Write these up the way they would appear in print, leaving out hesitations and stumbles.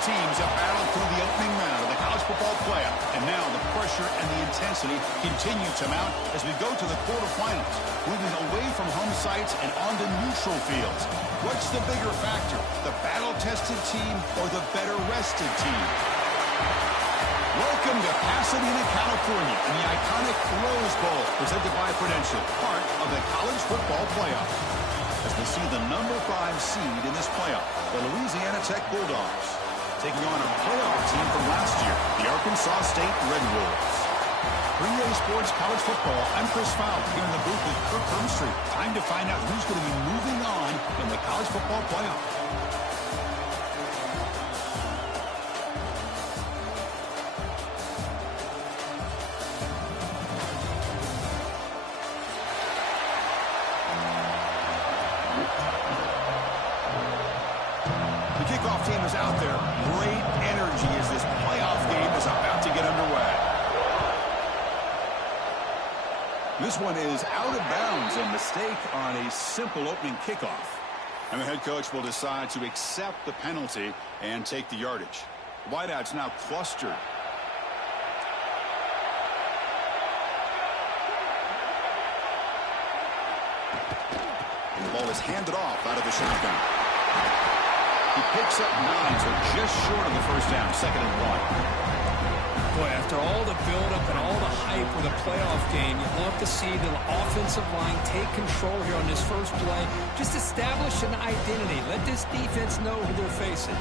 teams have battled through the opening round of the college football playoff, and now the pressure and the intensity continue to mount as we go to the quarterfinals, moving away from home sites and onto neutral fields. What's the bigger factor, the battle-tested team or the better-rested team? Welcome to Pasadena, California, in the iconic Rose Bowl, presented by Prudential, part of the college football playoff. As we see the number 5 seed in this playoff, the Louisiana Tech Bulldogs, taking on a playoff team from last year, the Arkansas State Red Wolves. For EA Sports College Football, I'm Chris Fowler, here in the booth with Kirk Hermstreet. Time to find out who's going to be moving on in the college football playoff. Team is out there. Great energy as this playoff game is about to get underway. This one is out of bounds, a mistake on a simple opening kickoff. And the head coach will decide to accept the penalty and take the yardage. Wideouts now clustered. And the ball is handed off out of the shotgun. He picks up 9, so just short of the first down, 2nd and 1. Boy, after all the buildup and all the hype with a playoff game, you love to see the offensive line take control here on this first play. Just establish an identity. Let this defense know who they're facing.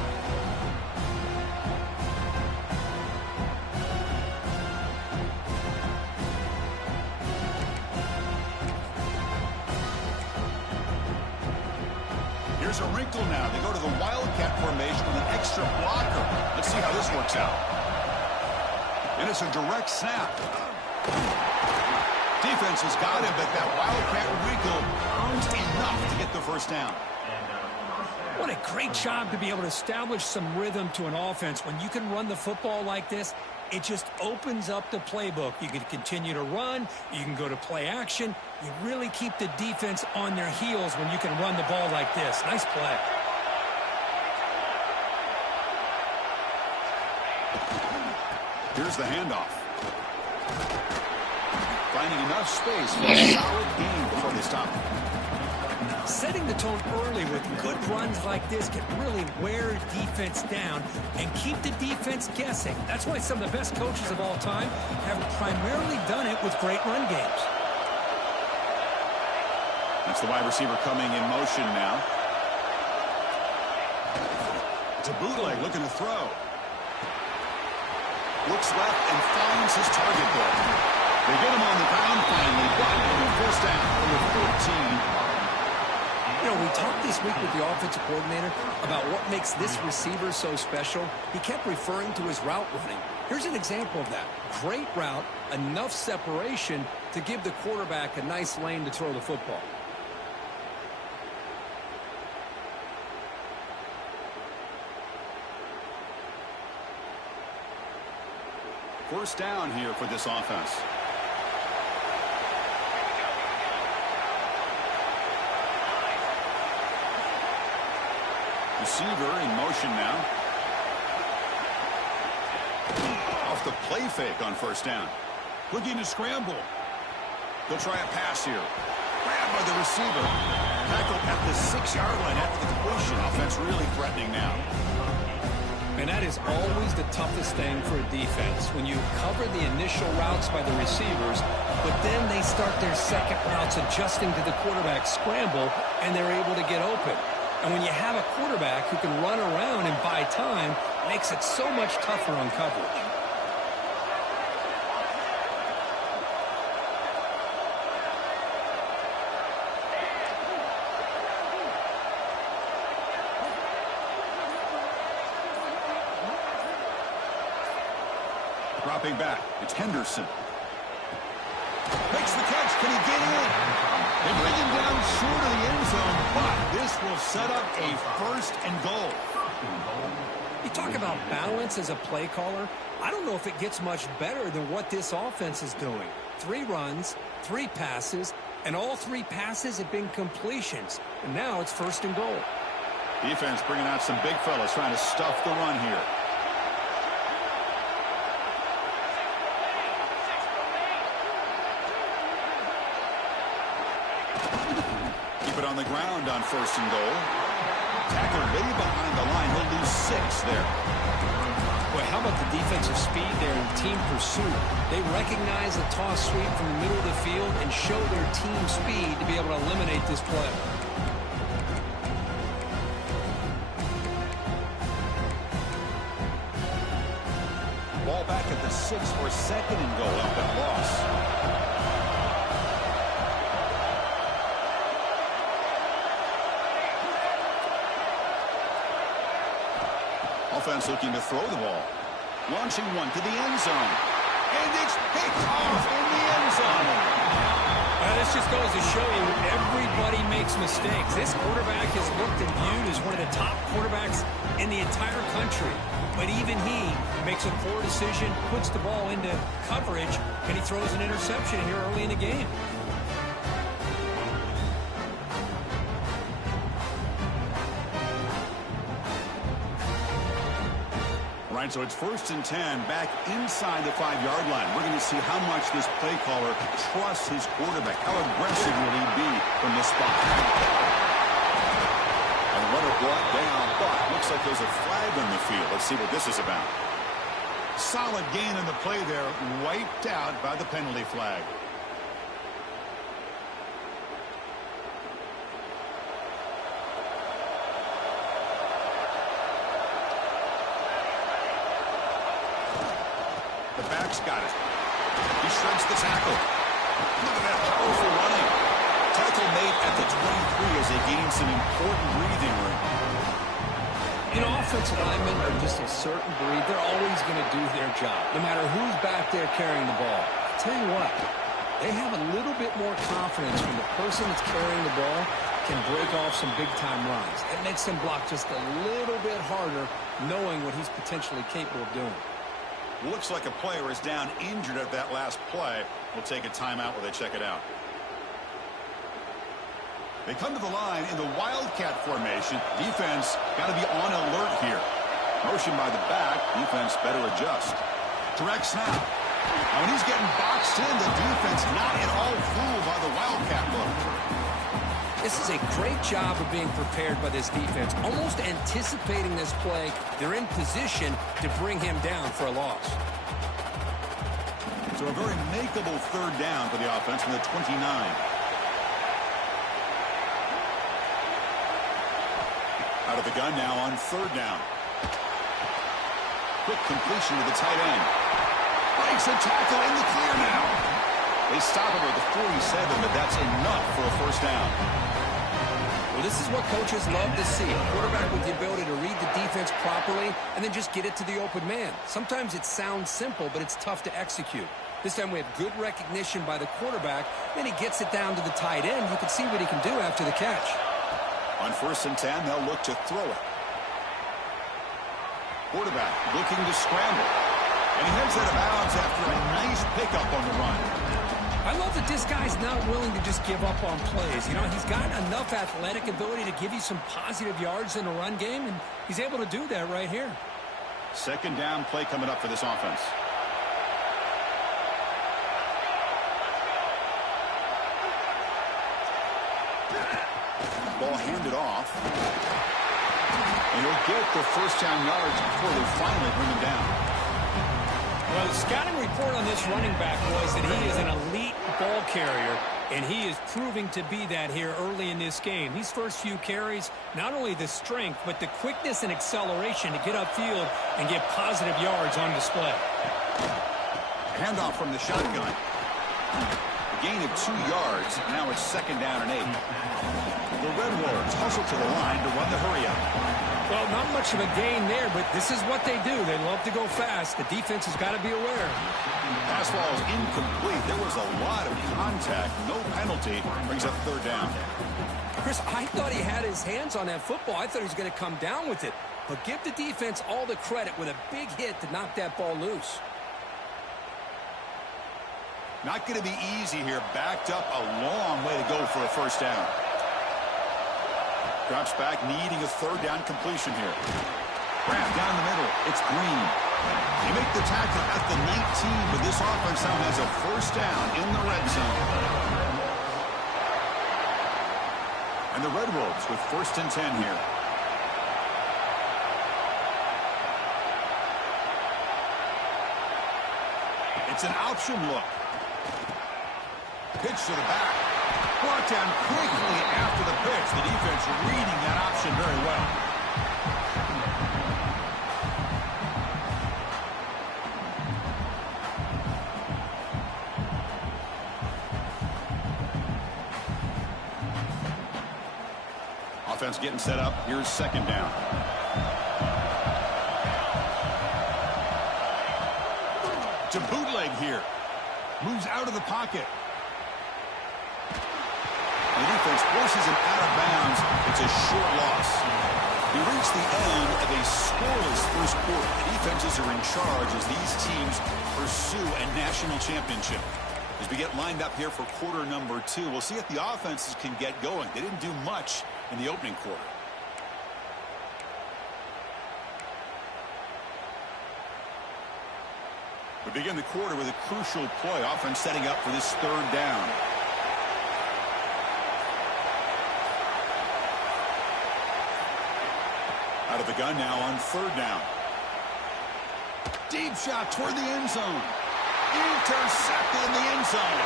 Here's a wrinkle now. They go to the Wildcat formation with an extra blocker. Let's see how this works out. And it's a direct snap. Defense has got him, but that Wildcat wrinkle earns enough to get the first down. What a great job to be able to establish some rhythm to an offense. When you can run the football like this, it just opens up the playbook. You can continue to run. You can go to play action. You really keep the defense on their heels when you can run the ball like this. Nice play. Here's the handoff. Finding enough space for a solid gain before they stop. Setting the tone early with good runs like this can really wear defense down and keep the defense guessing. That's why some of the best coaches of all time have primarily done it with great run games. That's the wide receiver coming in motion now. It's a bootleg looking to throw. Looks left and finds his target there. They get him on the ground finally, but first down over 14. You know, we talked this week with the offensive coordinator about what makes this receiver so special. He kept referring to his route running. Here's an example of that. Great route, enough separation to give the quarterback a nice lane to throw the football. First down here for this offense. Receiver in motion now. Off the play fake on first down. Looking to scramble. They'll try a pass here. Grabbed by the receiver. Tackled at the 6-yard line after the completion. Offense really threatening now. And that is always the toughest thing for a defense, when you cover the initial routes by the receivers, but then they start their second routes adjusting to the quarterback's scramble, and they're able to get open. And when you have a quarterback who can run around and buy time, it makes it so much tougher on coverage. Dropping back, it's Henderson. Makes the catch. Can he get in? They bring him down short of the end zone, but this will set up a 1st and goal. You talk about balance as a play caller. I don't know if it gets much better than what this offense is doing. 3 runs, 3 passes, and all 3 passes have been completions. And now it's 1st and goal. Defense bringing out some big fellas trying to stuff the run here. Keep it on the ground on 1st and goal. Tackle way behind the line. He'll lose 6 there. Boy, how about the defensive speed there in team pursuit? They recognize the toss sweep from the middle of the field and show their team speed to be able to eliminate this play. Ball back at the 6 for 2nd and goal after that loss. Offense looking to throw the ball. Launching one to the end zone. And it's picked off in the end zone. This just goes to show you everybody makes mistakes. This quarterback is looked and viewed as one of the top quarterbacks in the entire country. But even he makes a poor decision, puts the ball into coverage, and he throws an interception here early in the game. All right, so it's 1st and 10 back inside the 5-yard line. We're going to see how much this play caller trusts his quarterback. How aggressive will he be from this spot? And runner brought down, but looks like there's a flag on the field. Let's see what this is about. Solid gain in the play there, wiped out by the penalty flag. The back's got it. He shreds the tackle. Look at that powerful running. Tackle made at the 23 as they gain some important breathing room. You know, offensive linemen are just a certain breed. They're always going to do their job, no matter who's back there carrying the ball. I tell you what, they have a little bit more confidence when the person that's carrying the ball can break off some big-time runs. It makes them block just a little bit harder, knowing what he's potentially capable of doing. Looks like a player is down injured at that last play. We'll take a timeout while they check it out. They come to the line in the Wildcat formation. Defense got to be on alert here. Motion by the back. Defense better adjust. Direct snap. Now when he's getting boxed in, the defense not at all fooled by the Wildcat look. This is a great job of being prepared by this defense, almost anticipating this play. They're in position to bring him down for a loss. So a very makeable 3rd down for the offense from the 29. Out of the gun now on 3rd down. Quick completion to the tight end. Breaks a tackle in the clear now. They stop him at the 47, but that's enough for a 1st down. Well, this is what coaches love to see. A quarterback with the ability to read the defense properly and then just get it to the open man. Sometimes it sounds simple, but it's tough to execute. This time we have good recognition by the quarterback. Then he gets it down to the tight end. You can see what he can do after the catch. On 1st and 10, they'll look to throw it. Quarterback looking to scramble. And he heads out of bounds after a nice pickup on the run. I love that this guy's not willing to just give up on plays. You know, he's got enough athletic ability to give you some positive yards in the run game, and he's able to do that right here. 2nd down play coming up for this offense. Ball handed off. And he'll get the 1st down yards before they finally bring him down. Well, the scouting report on this running back was that he is an elite ball carrier, and he is proving to be that here early in this game. These first few carries, not only the strength, but the quickness and acceleration to get upfield and get positive yards on display. Handoff from the shotgun. A gain of 2 yards. Now it's 2nd down and 8. The Red Wolves hustle to the line to run the hurry-up. Well, not much of a gain there, but this is what they do. They love to go fast. The defense has got to be aware. Pass ball is incomplete. There was a lot of contact. No penalty. Brings up 3rd down. Chris, I thought he had his hands on that football. I thought he was going to come down with it. But give the defense all the credit with a big hit to knock that ball loose. Not going to be easy here. Backed up a long way to go for a 1st down. Drops back, needing a third down completion here. Grab down the middle. It's Green. They make the tackle at the 19, but this offense now has a first down in the red zone. And the Red Wolves with 1st and 10 here. It's an option look. Pitch to the back. Brought down quickly after the pitch. The defense reading that option very well. Offense getting set up. Here's 2nd down. To bootleg here. Moves out of the pocket. The defense forces him out of bounds. It's a short loss. We reach the end of a scoreless first quarter. The defenses are in charge as these teams pursue a national championship. As we get lined up here for quarter number 2, we'll see if the offenses can get going. They didn't do much in the opening quarter. We begin the quarter with a crucial play. Offense setting up for this 3rd down. Out of the gun now on 3rd down. Deep shot toward the end zone. Intercepted in the end zone.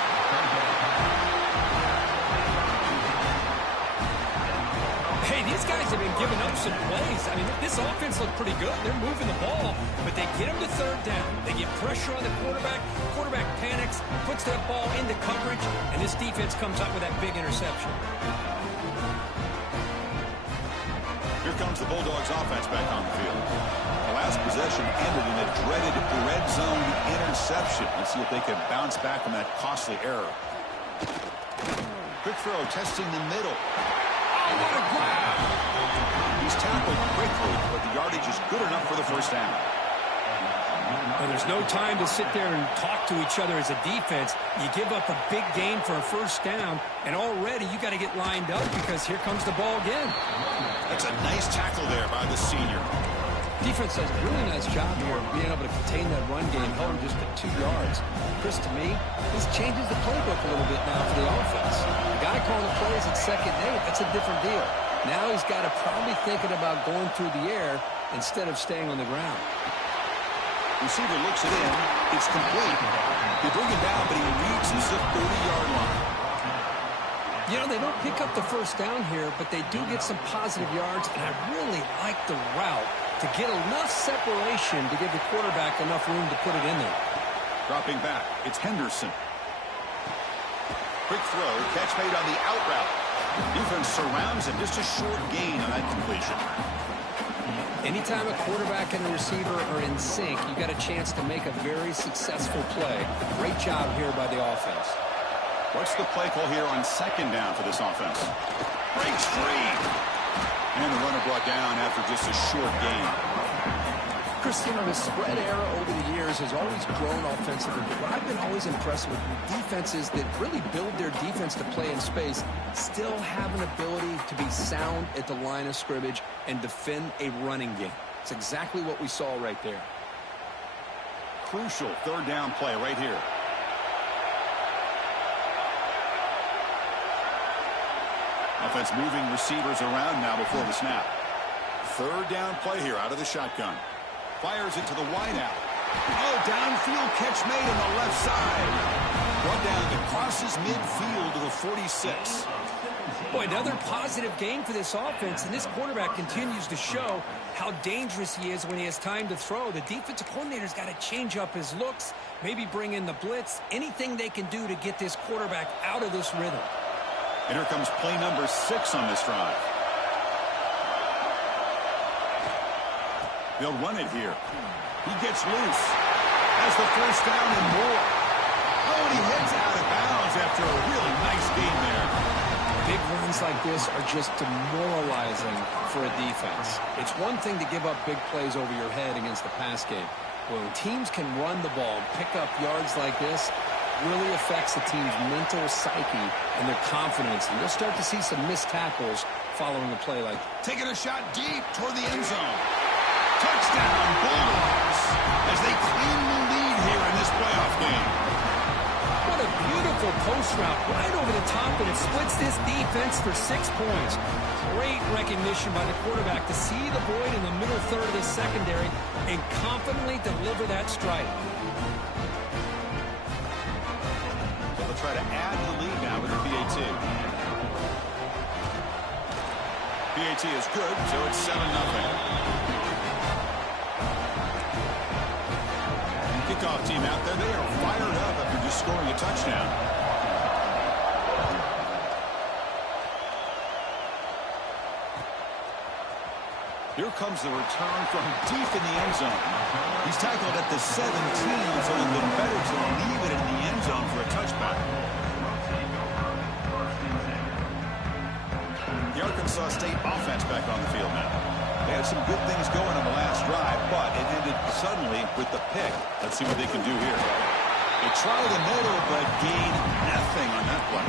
Hey, these guys have been giving up some plays. I mean, this offense looked pretty good. They're moving the ball, but they get him to 3rd down. They get pressure on the quarterback. Quarterback panics, puts that ball into coverage, and this defense comes up with that big interception. Here comes the Bulldogs offense back on the field. The last possession ended in a dreaded red zone interception. Let's see if they can bounce back from that costly error. Quick throw, testing the middle. Oh, what a grab! He's tackled quickly, but the yardage is good enough for the 1st down. Well, there's no time to sit there and talk to each other as a defense. You give up a big gain for a 1st down, and already you got to get lined up because here comes the ball again. That's a nice tackle there by the senior. Defense does a really nice job here of being able to contain that run game, held him just at 2 yards. Chris, to me, this changes the playbook a little bit now for the offense. The guy calling the plays at 2nd and 8, that's a different deal. Now he's got to probably thinking about going through the air instead of staying on the ground. Receiver looks it in. It's complete. They bring it down, but he reaches the 30-yard line. You know, they don't pick up the 1st down here, but they do get some positive yards, and I really like the route to get enough separation to give the quarterback enough room to put it in there. Dropping back, it's Henderson. Quick throw, catch made on the out route. Defense surrounds him, just a short gain on that completion. Anytime a quarterback and a receiver are in sync, you got a chance to make a very successful play. Great job here by the offense. What's the play call here on 2nd down for this offense? Breaks free. And the runner brought down after just a short gain. Chris, you know, the spread era over the years has always grown offensively, but what I've been always impressed with defenses that really build their defense to play in space still have an ability to be sound at the line of scrimmage and defend a running game. It's exactly what we saw right there. Crucial 3rd down play right here. Offense moving receivers around now before the snap. 3rd down play here out of the shotgun. Fires it to the wideout. Oh, downfield catch made on the left side. Brought down and crosses midfield to the 46. Boy, another positive game for this offense, and this quarterback continues to show how dangerous he is when he has time to throw. The defensive coordinator's got to change up his looks, maybe bring in the blitz, anything they can do to get this quarterback out of this rhythm. And here comes play number 6 on this drive. They'll run it here. He gets loose. Has the 1st down and more. Oh, and he heads out of bounds after a really nice game there. Big runs like this are just demoralizing for a defense. It's one thing to give up big plays over your head against the pass game. When teams can run the ball and pick up yards like this, really affects the team's mental psyche and their confidence. And you'll start to see some missed tackles following a play like that. Taking a shot deep toward the end zone. Touchdown, Bulldogs, as they claim the lead here in this playoff game. What a beautiful post route right over the top, and it splits this defense for 6 points. Great recognition by the quarterback to see the void in the middle third of the secondary and confidently deliver that strike. They'll try to add to the lead now with a PAT. PAT is good, so it's 7-0. Kickoff team out there, they are fired up after just scoring a touchdown. Here comes the return from deep in the end zone. He's tackled at the 17, so it would have been better to leave it in the end zone for a touchback. The Arkansas State offense back on the field now. They had some good things going on the last drive, but it ended suddenly with the pick. Let's see what they can do here. They try the middle, but gain nothing on that play.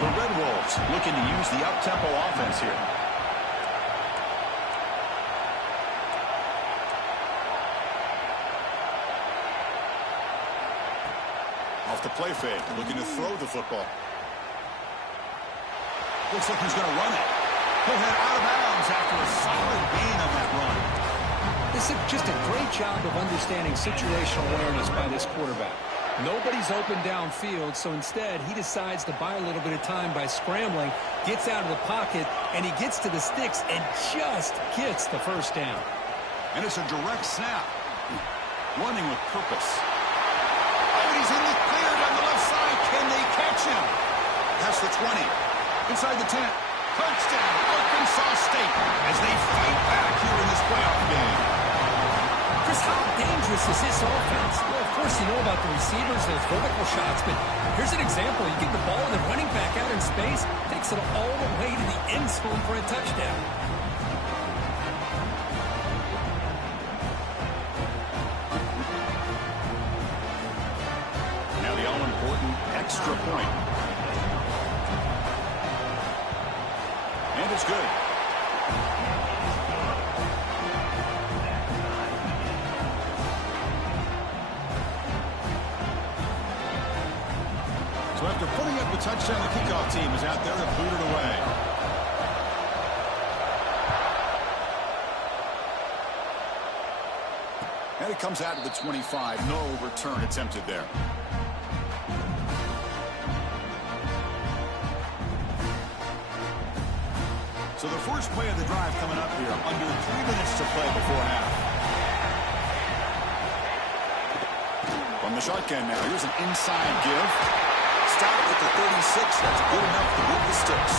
The Red Wolves looking to use the up-tempo offense here. Off the play fake, looking to throw the football. Looks like he's going to run it. He'll head out of bounds after a solid gain on that run. This is just a great job of understanding situational awareness by this quarterback. Nobody's open downfield, so instead he decides to buy a little bit of time by scrambling, gets out of the pocket, and he gets to the sticks and just gets the first down. And it's a direct snap. Running with purpose. Oh, he's in the clear down the left side. Can they catch him? Past the 20. Inside the 10. Touchdown, Arkansas State, as they fight back here in this playoff game. Chris, how dangerous is this offense? Well, of course, you know about the receivers, those vertical shots, but here's an example. You get the ball and the running back out in space, takes it all the way to the end zone for a touchdown. Now the all-important extra point. And it's good. So after putting up the touchdown, the kickoff team is out there to boot it away. And it comes out to the 25. No return attempted there. So the first play of the drive coming up here. Under 3 minutes to play before half. From the shotgun now. Here's an inside give. Stop at the 36. That's good enough to move the sticks.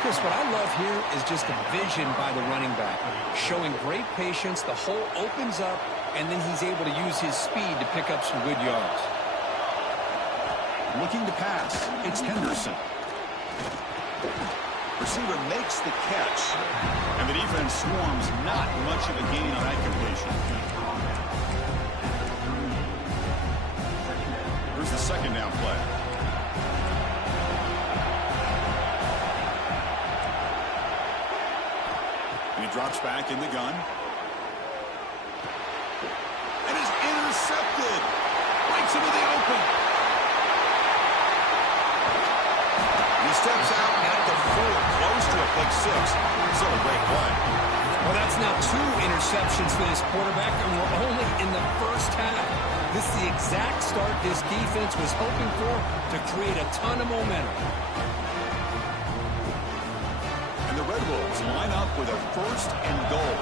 Chris, what I love here is just the vision by the running back. Showing great patience. The hole opens up, and then he's able to use his speed to pick up some good yards. Looking to pass. It's Henderson. Receiver makes the catch, and the defense swarms. Not much of a gain on that completion. Here's the second down play. And he drops back in the gun. And is intercepted. Breaks into the open. He steps out at the 4, close to a pick 6. Still a great play. Well, that's now 2 interceptions for this quarterback, and we're only in the first half. This is the exact start this defense was hoping for to create a ton of momentum. And the Red Wolves line up with a 1st and goal.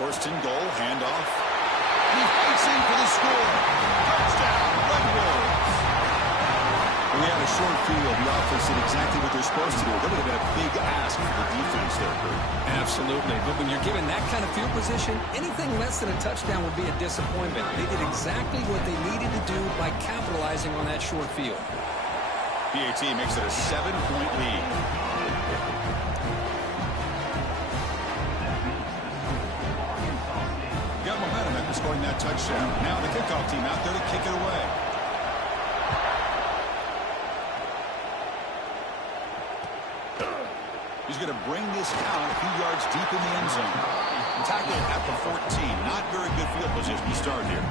First and goal, handoff. He fights in for the score. Touchdown, Red Wolves. When they had a short field, the offense did exactly what they're supposed to do. That would have been a big ask for the defense there, Kurt. Absolutely. But when you're given that kind of field position, anything less than a touchdown would be a disappointment. They did exactly what they needed to do by capitalizing on that short field. PAT makes it a 7-point lead. scoring that touchdown. Now the kickoff team out there to kick it away. He's going to bring this out a few yards deep in the end zone. Tackle at the 14. Not very good field position to start here.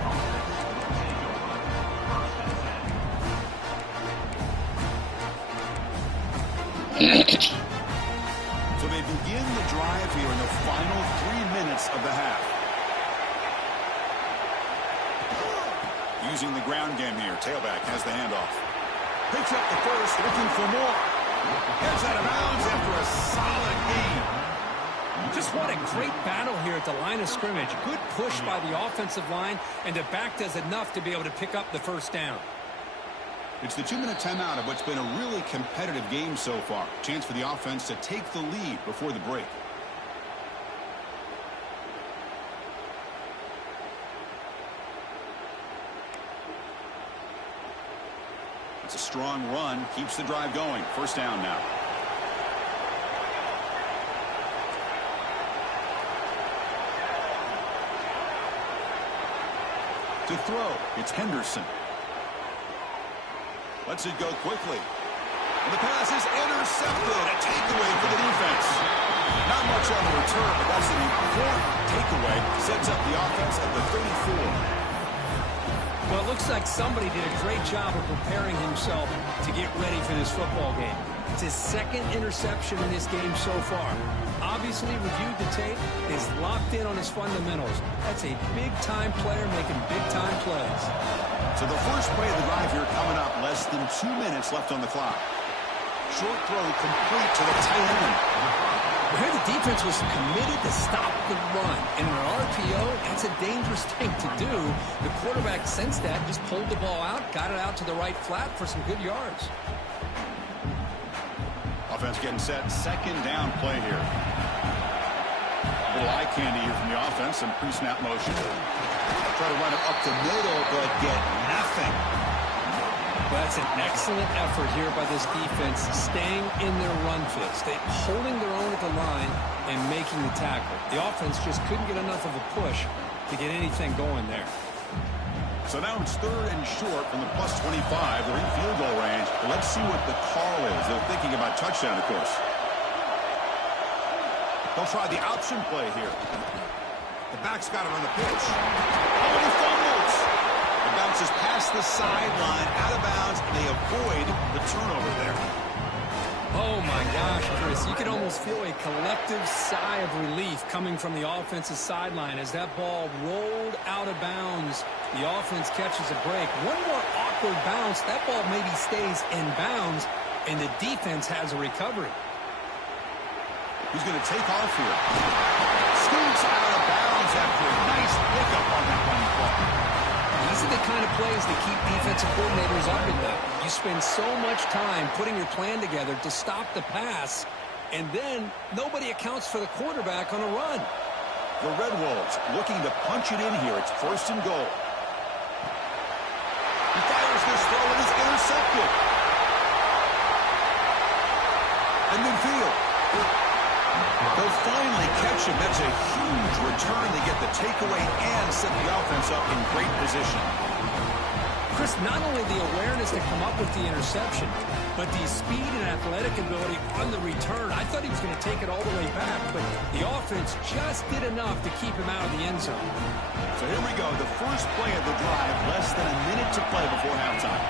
So they begin the drive here in the final 3 minutes of the half. Using the ground game here. Tailback has the handoff. Picks up the first, looking for more. Gets out of bounds after a solid gain. Just what a great battle here at the line of scrimmage. Good push by the offensive line, and the back does enough to be able to pick up the first down. It's the 2-minute timeout of what's been a really competitive game so far. Chance for the offense to take the lead before the break. It's a strong run. Keeps the drive going. First down now. To throw, it's Henderson. Lets it go quickly. And the pass is intercepted. A takeaway for the defense. Not much on the return, but that's an important takeaway. Sets up the offense at the 34. Well, it looks like somebody did a great job of preparing himself to get ready for this football game. It's his second interception in this game so far. Obviously, reviewed the tape, is locked in on his fundamentals. That's a big-time player making big-time plays. So the first play of the drive here coming up. Less than 2 minutes left on the clock. Short throw complete to the tight end. Here the defense was committed to stop the run. And in an RPO, that's a dangerous thing to do. The quarterback sensed that, just pulled the ball out, got it out to the right flat for some good yards. Offense getting set. Second down play here. A little eye candy here from the offense. Some pre-snap motion. Try to run it up the middle, but get nothing. Well, that's an excellent effort here by this defense, staying in their run fits. They're holding their own at the line and making the tackle. The offense just couldn't get enough of a push to get anything going there. So now it's third and short from the plus 25. They're in field goal range. But let's see what the call is. They're thinking about touchdown, of course. They'll try the option play here. The back's got it on the pitch. Oh, he fumbles. It bounces past the sideline, out of bounds, and they avoid the turnover there. Oh, my gosh, Chris. You can almost feel a collective sigh of relief coming from the offensive sideline as that ball rolled out of bounds. The offense catches a break. One more awkward bounce. That ball maybe stays in bounds, and the defense has a recovery. He's going to take off here. Scoots out of bounds after a nice pickup on that running play. These are the kind of plays that keep defensive coordinators up at night. You spend so much time putting your plan together to stop the pass, and then nobody accounts for the quarterback on a run. The Red Wolves looking to punch it in here. It's first and goal. He fires this throw and is intercepted. And midfield. They'll finally catch him. That's a huge return. They get the takeaway and set the offense up in great position. Chris, not only the awareness to come up with the interception, but the speed and athletic ability on the return. I thought he was going to take it all the way back, but the offense just did enough to keep him out of the end zone. So here we go. The first play of the drive. Less than a minute to play before halftime.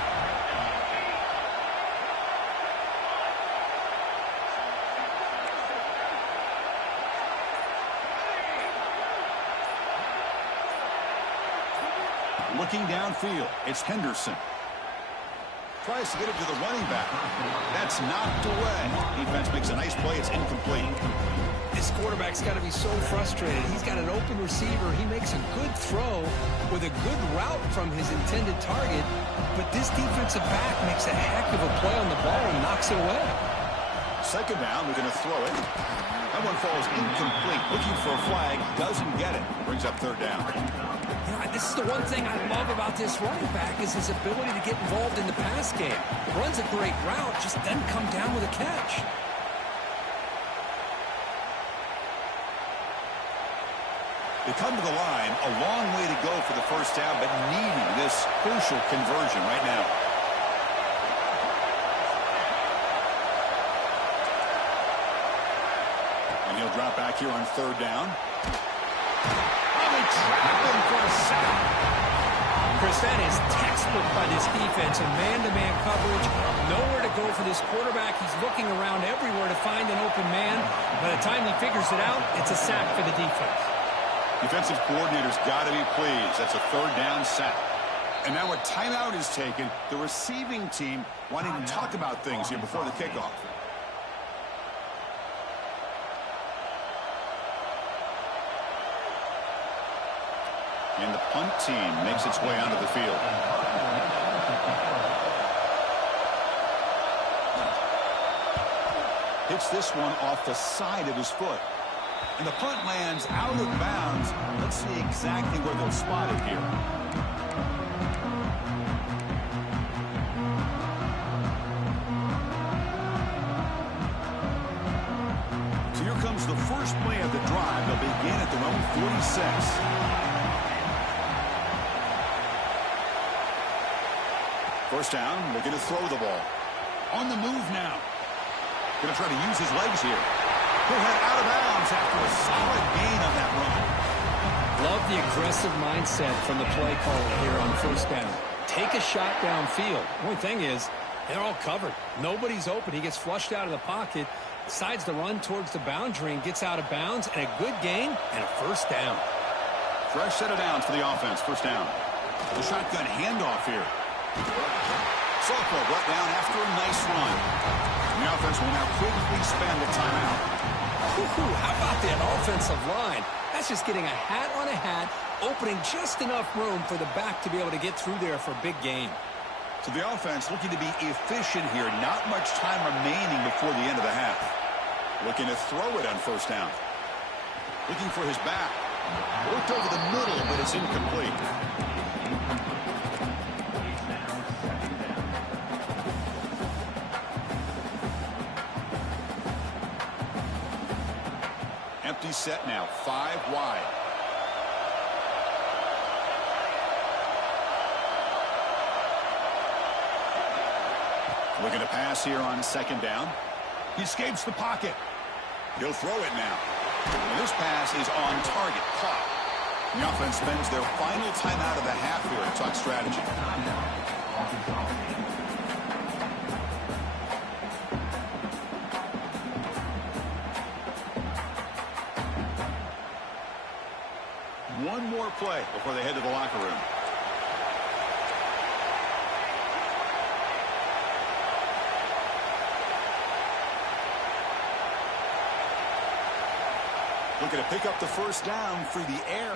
Looking downfield, it's Henderson. Tries to get it to the running back. That's knocked away. Defense makes a nice play. It's incomplete. This quarterback's got to be so frustrated. He's got an open receiver. He makes a good throw with a good route from his intended target, but this defensive back makes a heck of a play on the ball and knocks it away. Second down, they're going to throw it. That one falls incomplete. Looking for a flag, doesn't get it. Brings up third down. You know, this is the one thing I love about this running back is his ability to get involved in the pass game. Runs a great route, just doesn't come down with a catch. They come to the line, a long way to go first down, but needing this crucial conversion right now. And he'll drop back here on third down. Probably trapping for a sack. Chris, that is textbook by this defense and man-to-man coverage. Nowhere to go for this quarterback. He's looking around everywhere to find an open man. By the time he figures it out, it's a sack for the defense. Defensive coordinator's got to be pleased. That's a third down sack. And now a timeout is taken. The receiving team wanting to talk about things here before the kickoff. And the punt team makes its way onto the field. Hits this one off the side of his foot. And the punt lands out of bounds. Let's see exactly where they'll spot it here. So here comes the first play of the drive. They'll begin at their own 46. First down, looking to throw the ball. On the move now. Going to try to use his legs here. He'll head out of bounds after a solid gain on that run. Love the aggressive mindset from the play caller here on first down. Take a shot downfield. The only thing is, they're all covered. Nobody's open. He gets flushed out of the pocket, decides to run towards the boundary and gets out of bounds, and a good gain and a first down. Fresh set of downs for the offense. First down. The shotgun handoff here. Softball brought down after a nice run. The offense will now quickly spend the timeout. How about that offensive line? That's just getting a hat on a hat, opening just enough room for the back to be able to get through there for a big gain. So the offense looking to be efficient here. Not much time remaining before the end of the half. Looking to throw it on first down. Looking for his back. Worked over the middle, but it's incomplete. Empty set now, 5 wide. Looking to pass here on second down. He escapes the pocket. He'll throw it now. And this pass is on target, caught. The offense spends their final timeout of the half here to talk strategy. One more play before they head to the locker room. Looking to pick up the first down through the air.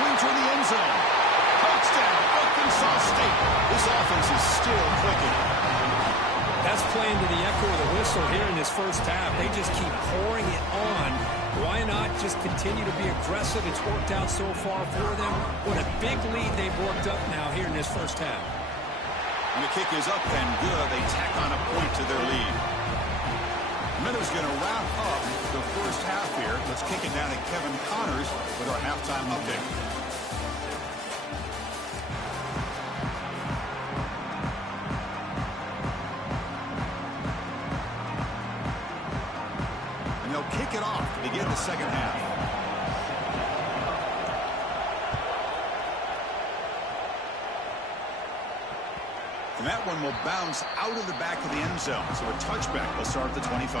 Going toward the end zone. Touchdown, Arkansas State. This offense is still clicking. That's playing to the echo of the whistle here in this first half. They just keep pouring it on. Why not just continue to be aggressive? It's worked out so far for them. What a big lead they've worked up now here in this first half. And the kick is up and good. They tack on a point to their lead. Miller's going to wrap up the first half here. Let's kick it down to Kevin Connors with our halftime update. And they'll kick it off to begin the second half. And that one will bounce out of the back of the end zone. So a touchback will start at the 25.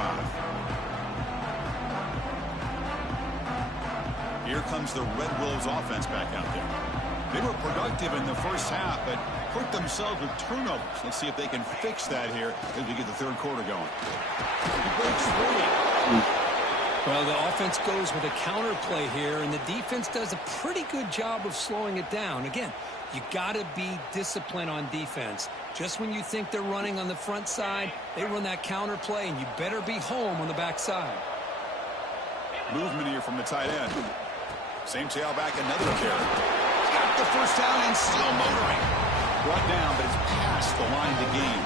Here comes the Red Wolves offense back out there. They were productive in the first half, but hurt themselves with turnovers. Let's see if they can fix that here as we get the third quarter going. He breaks free. Well, the offense goes with a counter play here, and the defense does a pretty good job of slowing it down. Again, you got to be disciplined on defense. Just when you think they're running on the front side, they run that counter play, and you better be home on the back side. Movement here from the tight end. Same tailback, another carry. Got the first down and still motoring. Brought down, but it's past the line to gain.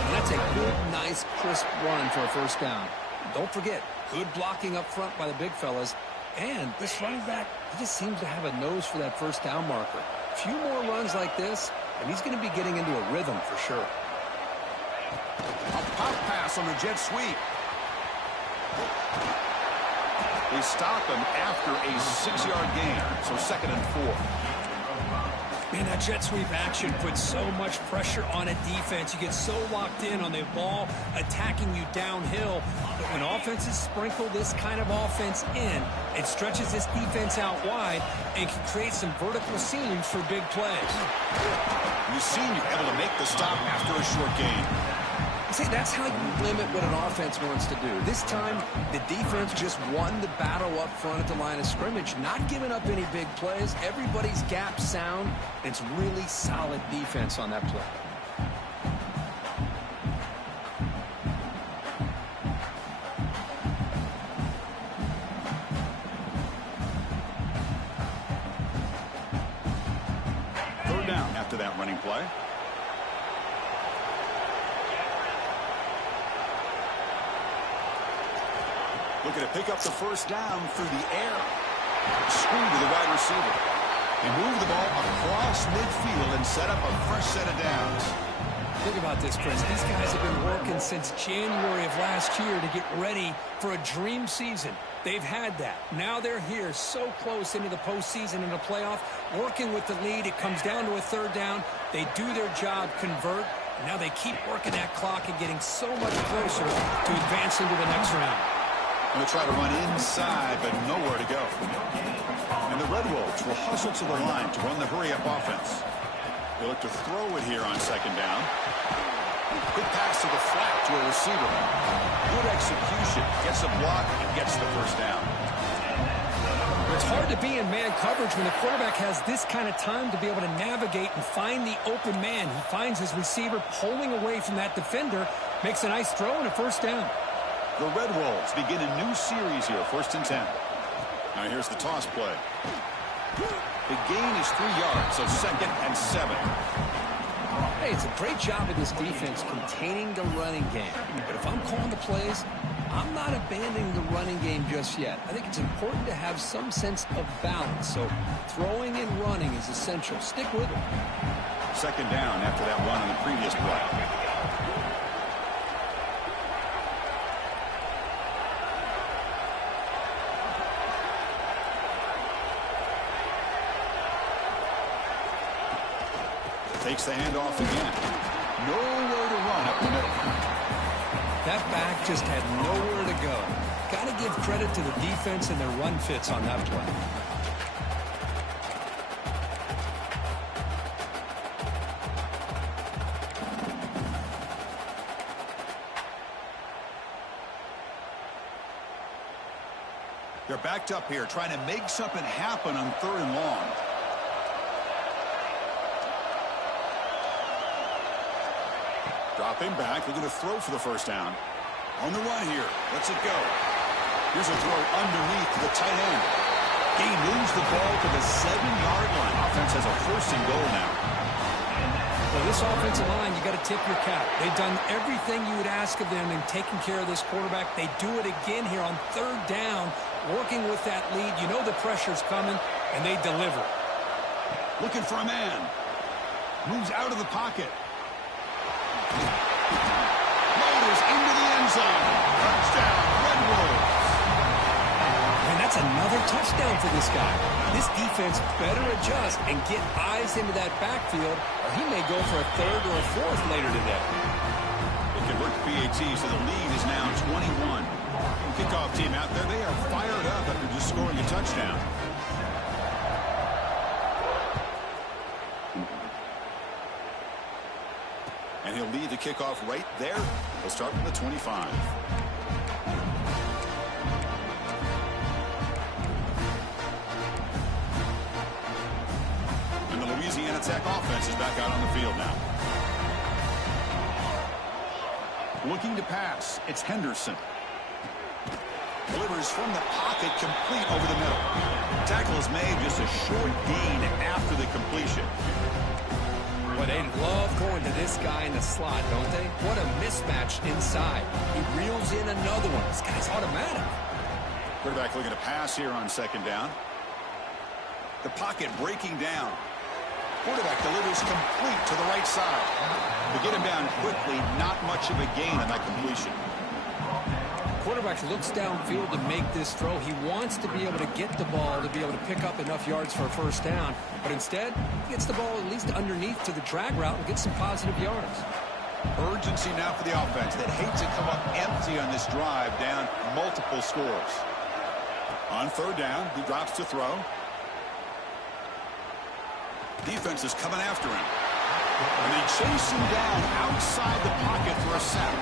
And that's a good, nice, crisp run for a first down. Don't forget, good blocking up front by the big fellas. And this running back, he just seems to have a nose for that first down marker. A few more runs like this, and he's going to be getting into a rhythm for sure. A pop pass on the jet sweep. They stop him after a 6-yard gain, so 2nd and 4. Man, that jet sweep action puts so much pressure on a defense. You get so locked in on the ball attacking you downhill. But when offenses sprinkle this kind of offense in, it stretches this defense out wide and can create some vertical seams for big plays. You've seen you're able to make the stop after a short gain. See, that's how you limit what an offense wants to do. This time, the defense just won the battle up front at the line of scrimmage, not giving up any big plays. Everybody's gap sound. It's really solid defense on that play. Third down after that running play. Looking to pick up the first down through the air. Screen to the wide receiver. They move the ball across midfield and set up a fresh set of downs. Think about this, Chris. These guys have been working since January of last year to get ready for a dream season. They've had that. Now they're here so close into the postseason and the playoff, working with the lead. It comes down to a third down. They do their job, convert. And now they keep working that clock and getting so much closer to advancing to the next round. Going to try to run inside, but nowhere to go. And the Red Wolves will hustle to the line to run the hurry-up offense. They look to throw it here on 2nd down. Good pass to the flat to a receiver. Good execution. Gets a block and gets the first down. It's hard to be in man coverage when the quarterback has this kind of time to be able to navigate and find the open man. He finds his receiver pulling away from that defender, makes a nice throw and a first down. The Red Wolves begin a new series here, 1st and 10. Now here's the toss play. The gain is 3 yards, so 2nd and 7. Hey, it's a great job of this defense containing the running game. But if I'm calling the plays, I'm not abandoning the running game just yet. I think it's important to have some sense of balance. So throwing and running is essential. Stick with it. 2nd down after that run on the previous play. Takes the handoff again. Nowhere to run up the middle. That back just had nowhere to go. Got to give credit to the defense and their run fits on that play. They're backed up here, trying to make something happen on 3rd and long. Dropping back, looking to throw for the first down. On the run here, lets it go. Here's a throw underneath to the tight end. He moves the ball to the 7-yard line. Offense has a 1st and goal now. Well, this offensive line, you got to tip your cap. They've done everything you would ask of them in taking care of this quarterback. They do it again here on 3rd down, working with that lead. You know the pressure's coming, and they deliver. Looking for a man. Moves out of the pocket. Loaders into the end zone. Touchdown, Red Wolves. And that's another touchdown for this guy. This defense better adjust and get eyes into that backfield, or he may go for a 3rd or a 4th later today. They convert the PAT, so the lead is now 21. Kickoff team out there, they are fired up after just scoring a touchdown. And he'll lead the kickoff right there. He'll start from the 25. And the Louisiana Tech offense is back out on the field now. Looking to pass, it's Henderson. Delivers from the pocket, complete over the middle. Tackle is made, just a short gain after the completion. Well, they love going to this guy in the slot, don't they? What a mismatch inside. He reels in another one. This guy's automatic. Quarterback looking to pass here on second down. The pocket breaking down. Quarterback delivers complete to the right side. To get him down quickly, not much of a gain on that completion. Quarterback looks downfield to make this throw. He wants to be able to get the ball to be able to pick up enough yards for a first down. But instead, he gets the ball at least underneath to the drag route and gets some positive yards. Urgency now for the offense that hates to come up empty on this drive, down multiple scores. On third down, he drops to throw. Defense is coming after him. And they chase him down outside the pocket for a sack.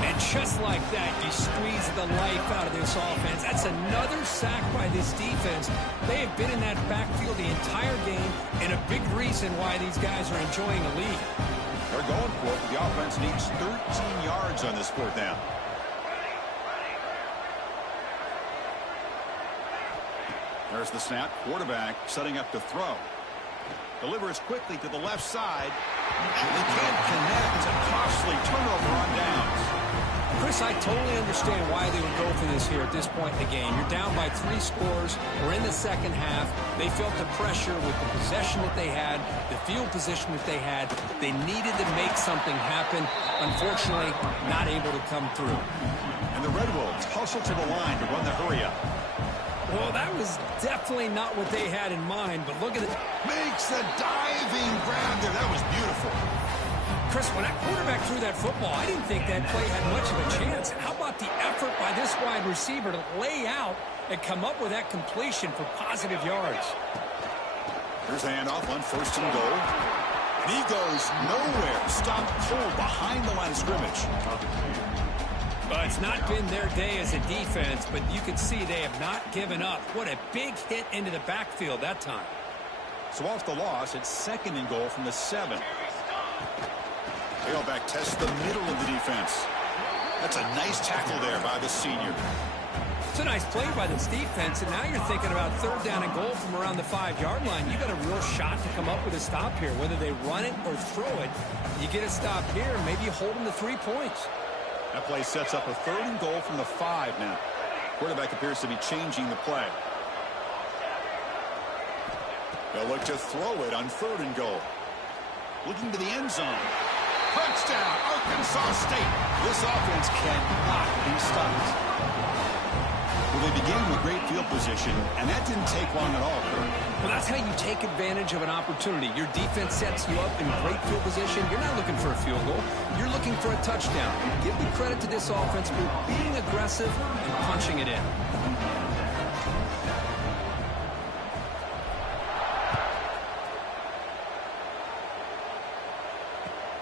And just like that, you squeeze the life out of this offense. That's another sack by this defense. They have been in that backfield the entire game, and a big reason why these guys are enjoying a lead. They're going for it, but the offense needs 13 yards on this fourth down. There's the snap. Quarterback setting up to throw. Delivers quickly to the left side. And they can't connect. A costly turnover on downs. Chris, I totally understand why they would go for this here at this point in the game. You're down by 3 scores. We're in the second half. They felt the pressure with the possession that they had, the field position that they had. They needed to make something happen. Unfortunately, not able to come through. And the Red Wolves hustle to the line to run the hurry-up. Well, that was definitely not what they had in mind, but look at it. Makes the diving grab there. That was beautiful. Chris, when that quarterback threw that football, I didn't think that play had much of a chance. How about the effort by this wide receiver to lay out and come up with that completion for positive yards? Here's a handoff on first and goal. And he goes nowhere. Stopped cold behind the line of scrimmage. Well, it's not been their day as a defense, but you can see they have not given up. What a big hit into the backfield that time. So off the loss, it's second and goal from the 7. Tailback tests the middle of the defense. That's a nice tackle there by the senior. It's a nice play by this defense, and now you're thinking about third down and goal from around the 5-yard line. You got a real shot to come up with a stop here. Whether they run it or throw it, you get a stop here, maybe you hold them to 3 points. That play sets up a third and goal from the 5 now. Quarterback appears to be changing the play. They'll look to throw it on third and goal. Looking to the end zone. Touchdown, Arkansas State. This offense cannot be stopped. Well, they began with great field position, and that didn't take long at all, Kurt. Well, that's how you take advantage of an opportunity. Your defense sets you up in great field position. You're not looking for a field goal. You're looking for a touchdown. Give the credit to this offense for being aggressive and punching it in.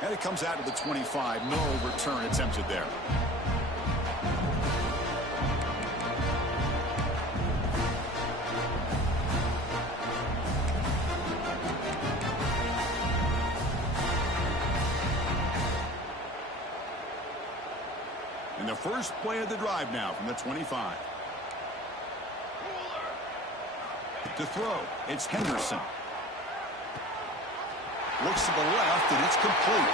And it comes out to the 25. No return attempted there. And the first play of the drive now from the 25. To throw, it's Henderson. Looks to the left, and it's complete.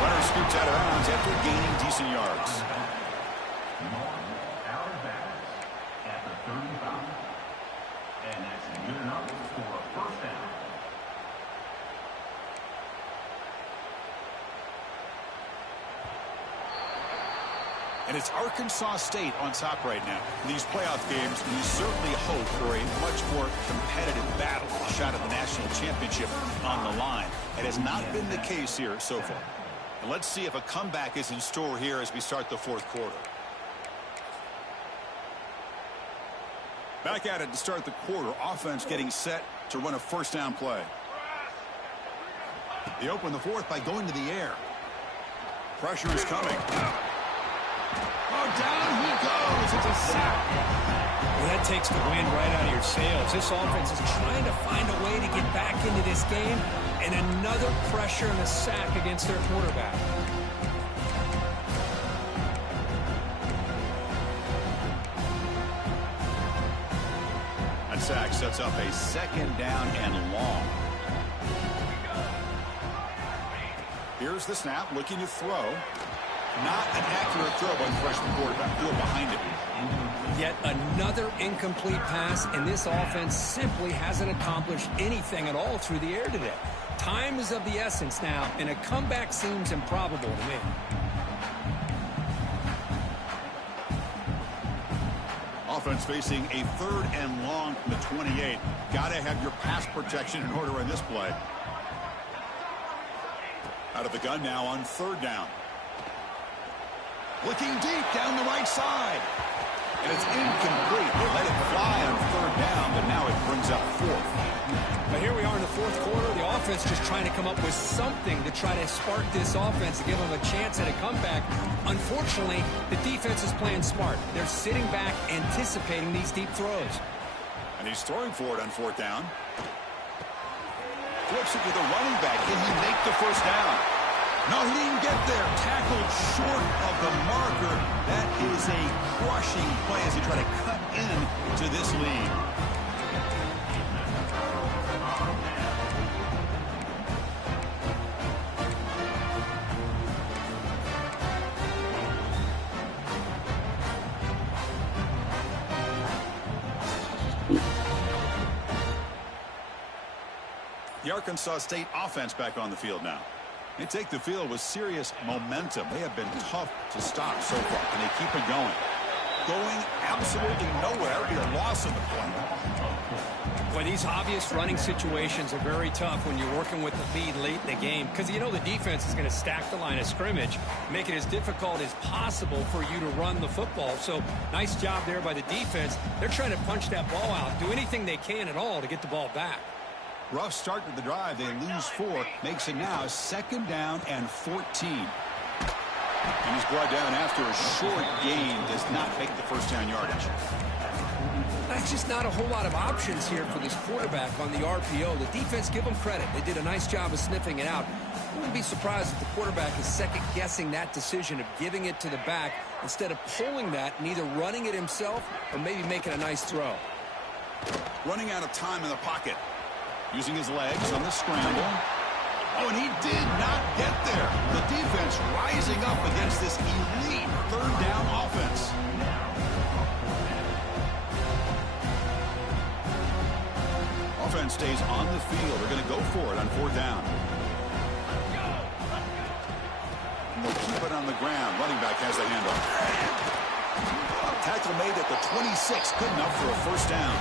Runner scoots out of bounds after gaining decent yards. At the 35. And that's good enough for a first down. And it's Arkansas State on top right now. In these playoff games, we certainly hope for a much more competitive battle, a shot at the national championship on the line. It has not been the case here so far. And let's see if a comeback is in store here as we start the fourth quarter. Back at it to start the quarter. Offense getting set to run a first down play. They open the fourth by going to the air. Pressure is coming. Oh, down he goes. It's a sack. Well, that takes the wind right out of your sails. This offense is trying to find a way to get back into this game, and another pressure and a sack against their quarterback. That sack sets up a second down and long. Here's the snap, looking to throw. Not an accurate throw by the freshman quarterback. Threw it behind it. Yet another incomplete pass, and this offense simply hasn't accomplished anything at all through the air today. Time is of the essence now, and a comeback seems improbable to me. Offense facing a 3rd and long from the 28. Got to have your pass protection in order in this play. Out of the gun now on 3rd down. Looking deep down the right side. And it's incomplete. They let it fly on 3rd down, but now it brings up 4th. But here we are in the 4th quarter. The offense just trying to come up with something to try to spark this offense to give them a chance at a comeback. Unfortunately, the defense is playing smart. They're sitting back, anticipating these deep throws. And he's throwing for it on 4th down. Flips it to the running back. Can he make the 1st down? No, he didn't get there. Tackled short of the marker. That is a crushing play as he tried to cut into this lead. The Arkansas State offense back on the field now. They take the field with serious momentum. They have been tough to stop so far. Can they keep it going? Going absolutely nowhere. That would be a loss of the play. Boy, these obvious running situations are very tough when you're working with the lead late in the game, because you know the defense is going to stack the line of scrimmage, make it as difficult as possible for you to run the football. So nice job there by the defense. They're trying to punch that ball out, do anything they can at all to get the ball back. Rough start to the drive. They lose 4. Makes it now 2nd down and 14. And he's brought down after a short gain. Does not make the 1st down yardage. That's just not a whole lot of options here for this quarterback on the RPO. The defense, give them credit. They did a nice job of sniffing it out. I wouldn't be surprised if the quarterback is second-guessing that decision of giving it to the back instead of pulling that and either running it himself or maybe making a nice throw. Running out of time in the pocket. Using his legs on the scramble. Oh, and he did not get there. The defense rising up against this elite 3rd down offense. Offense stays on the field. They're going to go for it on 4th down. And they'll keep it on the ground. Running back has the handoff. Tackle made at the 26. Good enough for a 1st down.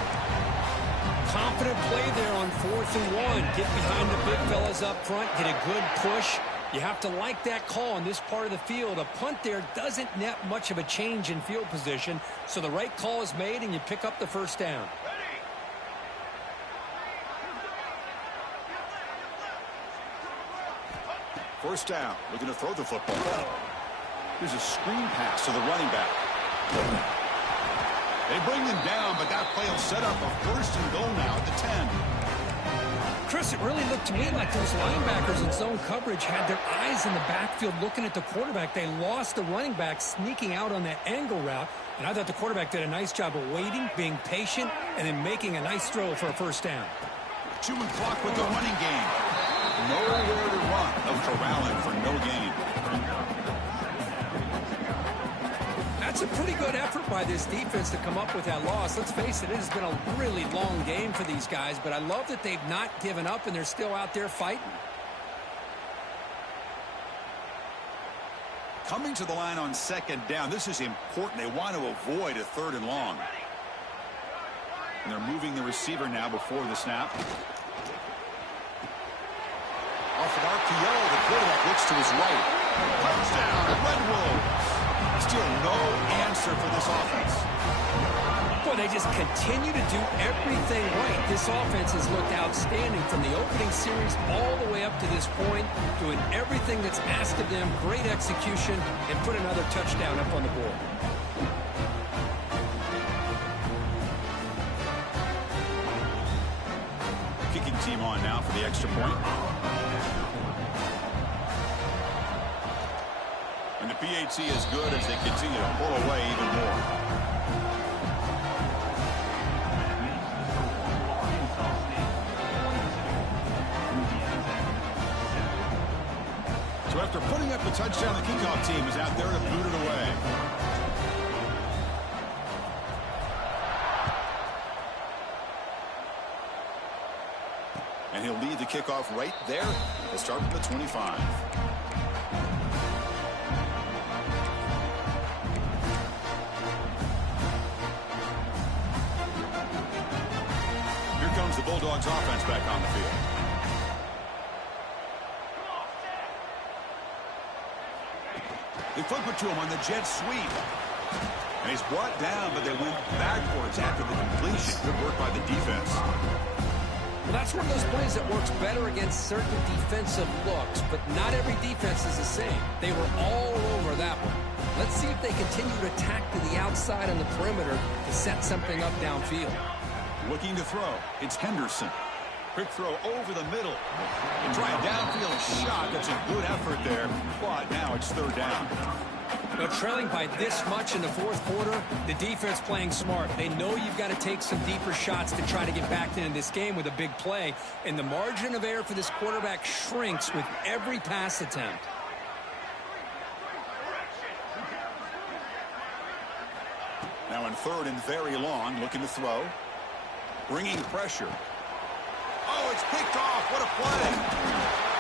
Confident play there on 4th and 1. Get behind the big fellas up front. Get a good push. You have to like that call in this part of the field. A punt there doesn't net much of a change in field position. So the right call is made and you pick up the 1st down. First down. Looking to throw the football. Here's a screen pass to the running back. They bring them down, but that play will set up a 1st and goal now at the 10. Chris, it really looked to me like those linebackers in zone coverage had their eyes in the backfield looking at the quarterback. They lost the running back sneaking out on that angle route, and I thought the quarterback did a nice job of waiting, being patient, and then making a nice throw for a 1st down. Chewing clock with the running game. Nowhere to run. No corralling for no gain. That's a pretty good effort by this defense to come up with that loss. Let's face it, it has been a really long game for these guys, but I love that they've not given up and they're still out there fighting. Coming to the line on 2nd down. This is important. They want to avoid a 3rd and long. And they're moving the receiver now before the snap. Off an RPO, the quarterback looks to his right. Touchdown, Red Wolves. Still no answer for this offense. Boy, they just continue to do everything right. This offense has looked outstanding from the opening series all the way up to this point, doing everything that's asked of them, great execution, and put another touchdown up on the board. Kicking team on now for the extra point. And the PAT is good as they continue to pull away even more. So after putting up the touchdown, the kickoff team is out there to boot it away. And he'll lead the kickoff right there. He'll start from the 25. Here comes the Bulldogs offense back on the field. They flip it to him on the jet sweep. And he's brought down, but they went backwards after the completion. Good work by the defense. Well, that's one of those plays that works better against certain defensive looks, but not every defense is the same. They were all over that one. Let's see if they continue to attack to the outside on the perimeter to set something up downfield. Looking to throw. It's Henderson. Quick throw over the middle. And try a downfield shot. That's a good effort there. But now it's third down. Now, trailing by this much in the fourth quarter, the defense playing smart. They know you've got to take some deeper shots to try to get back into this game with a big play. And the margin of error for this quarterback shrinks with every pass attempt. Now in third and very long, looking to throw. Bringing pressure. Oh, it's picked off. What a play.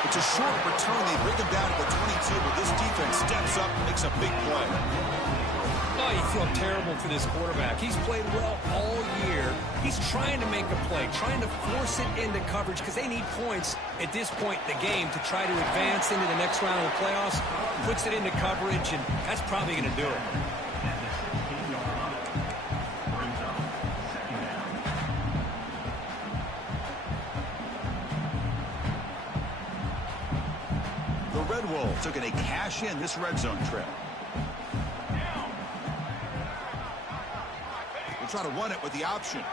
It's a short return. They bring him down to the 22, but this defense steps up and makes a big play. Oh, you feel terrible for this quarterback. He's played well all year. He's trying to make a play, trying to force it into coverage because they need points at this point in the game to try to advance into the next round of the playoffs. Puts it into coverage, and that's probably going to do it. Red Wolves looking to cash in this red zone trip. We'll try to run it with the option.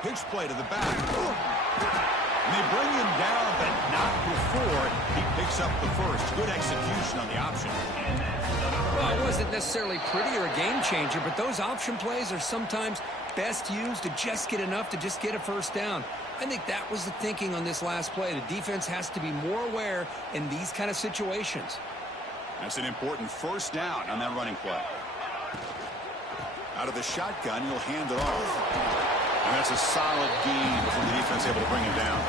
Pitch play to the back. And they bring him down, but not before he picks up the first. Good execution on the option. Well, it wasn't necessarily pretty or a game changer, but those option plays are sometimes best used to just get enough to just get a first down. I think that was the thinking on this last play. The defense has to be more aware in these kind of situations. That's an important first down on that running play. Out of the shotgun, he'll hand it off. And that's a solid gain before the defense able to bring him down.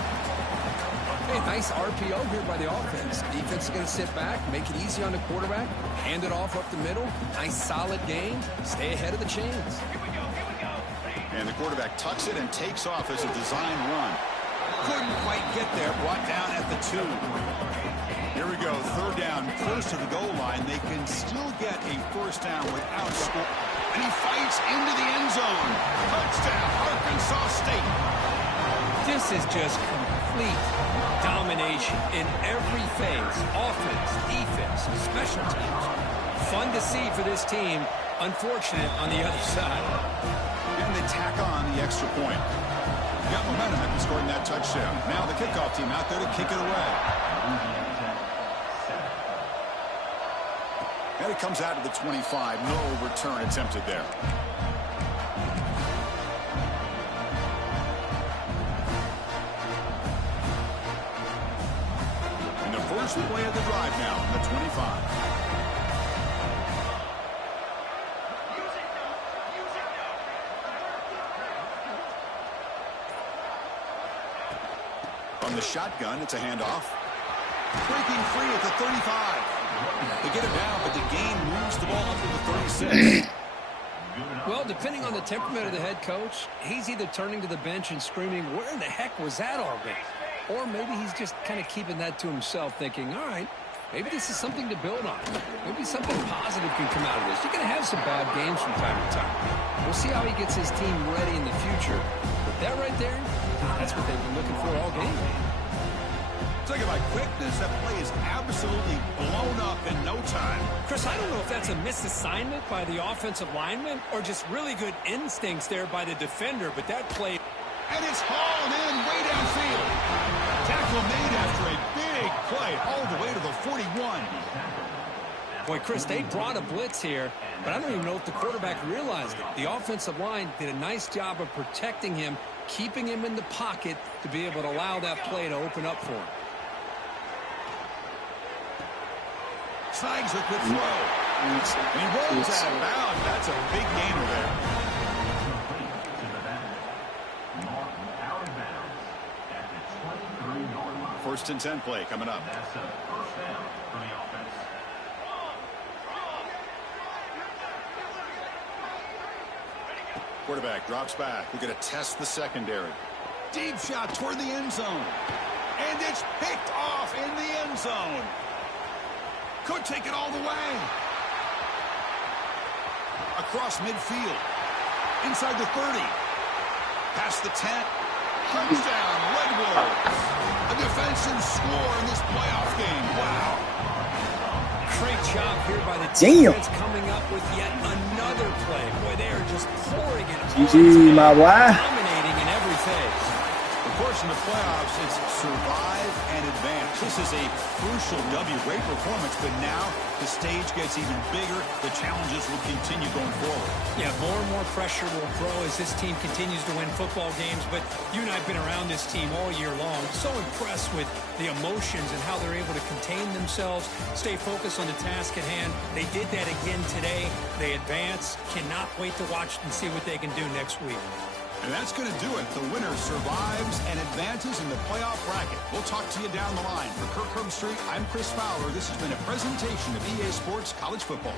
Hey, nice RPO here by the offense. Defense is going to sit back, make it easy on the quarterback, hand it off up the middle. Nice solid gain. Stay ahead of the chains. And the quarterback tucks it and takes off as a design run. Couldn't quite get there, brought down at the 2. Here we go, third down, close to the goal line. They can still get a first down without score. And he fights into the end zone. Touchdown, Arkansas State. This is just complete domination in every phase. Offense, defense, special teams. Fun to see for this team. Unfortunate on the other side. And they tack on the extra point. Got momentum after scoring that touchdown. Now the kickoff team out there to kick it away. And it comes out to the 25. No return attempted there. And the first play of the drive now on the 25. From the shotgun, it's a handoff. Breaking free at the 35. They get it down, but the gain moves the ball up to the 36. Well, depending on the temperament of the head coach, he's either turning to the bench and screaming, where the heck was that already? Or maybe he's just kind of keeping that to himself, thinking, all right, maybe this is something to build on. Maybe something positive can come out of this. You're going to have some bad games from time to time. We'll see how he gets his team ready in the future. But that right there, that's what they've been looking for all game. Talking about quickness, that play is absolutely blown up in no time. Chris, I don't know if that's a misassignment by the offensive lineman or just really good instincts there by the defender, but that play... And it's hauled in way downfield. Tackle made after a big play all the way to the 41. Boy, Chris, they brought a blitz here, but I don't even know if the quarterback realized it. The offensive line did a nice job of protecting him, keeping him in the pocket to be able to allow that play to open up for him. Snags a good throw. And he rolls out of bounds. That's a big gainer there. First and 10 play coming up. That's a first down for the offense. Quarterback drops back. We're going to test the secondary. Deep shot toward the end zone. And it's picked off in the end zone. Could take it all the way. Across midfield. Inside the 30. Past the 10. Touchdown, Red Wolves. A defensive score in this playoff game. Wow. Great job here by the defense coming up with yet another play. Boy, they are just pouring it on. GG, my boy. Dominating in every phase. Of course, in the playoffs, it's survive and advance. This is a crucial W. Great performance, but now the stage gets even bigger. The challenges will continue going forward. Yeah, more and more pressure will grow as this team continues to win football games. But you and I have been around this team all year long. So impressed with the emotions and how they're able to contain themselves, stay focused on the task at hand. They did that again today. They advance. Cannot wait to watch and see what they can do next week. And that's going to do it. The winner survives and advances in the playoff bracket. We'll talk to you down the line. For Kirk Herbstreit, I'm Chris Fowler. This has been a presentation of EA Sports College Football.